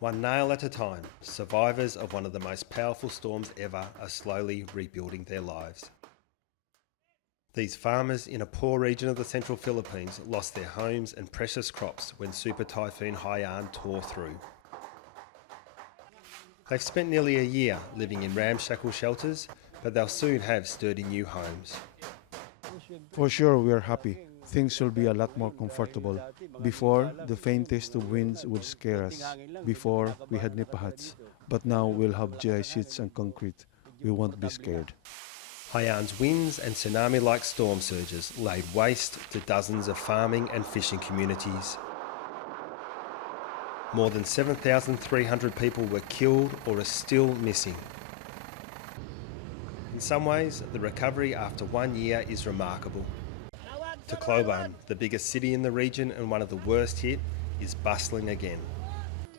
One nail at a time, survivors of one of the most powerful storms ever are slowly rebuilding their lives. These farmers in a poor region of the central Philippines lost their homes and precious crops when Super Typhoon Haiyan tore through. They've spent nearly a year living in ramshackle shelters, but they'll soon have sturdy new homes. For sure, we are happy. Things will be a lot more comfortable. Before, the faintest of winds would scare us. Before, we had nipa huts. But now we'll have GI sheets and concrete. We won't be scared. Haiyan's winds and tsunami-like storm surges laid waste to dozens of farming and fishing communities. More than 7,300 people were killed or are still missing. In some ways, the recovery after 1 year is remarkable. Tacloban, the biggest city in the region and one of the worst hit, is bustling again.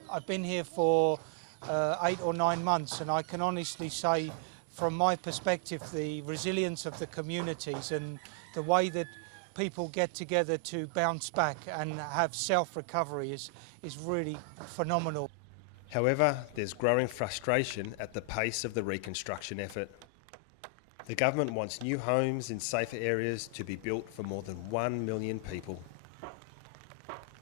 I've been here for 8 or 9 months, and I can honestly say, from my perspective, the resilience of the communities and the way that people get together to bounce back and have self-recovery is really phenomenal. However, there's growing frustration at the pace of the reconstruction effort. The government wants new homes in safer areas to be built for more than 1 million people.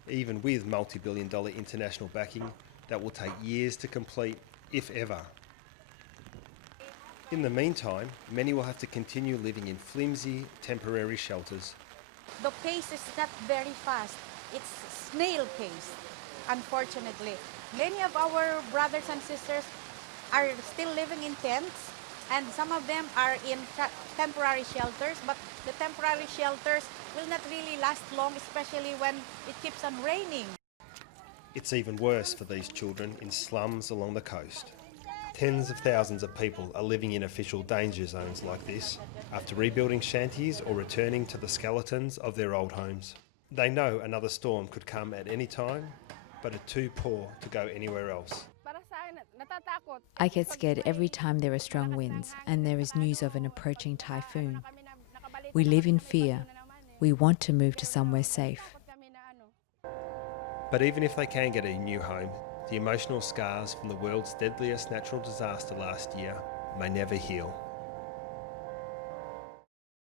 Even with multi-billion-dollar international backing, that will take years to complete, if ever. In the meantime, many will have to continue living in flimsy, temporary shelters. The pace is not very fast. It's snail pace, unfortunately. Many of our brothers and sisters are still living in tents, and some of them are in temporary shelters, but the temporary shelters will not really last long, especially when it keeps on raining. It's even worse for these children in slums along the coast. Tens of thousands of people are living in official danger zones like this after rebuilding shanties or returning to the skeletons of their old homes. They know another storm could come at any time, but are too poor to go anywhere else. I get scared every time there are strong winds and there is news of an approaching typhoon. We live in fear. We want to move to somewhere safe. But even if they can get a new home, the emotional scars from the world's deadliest natural disaster last year may never heal.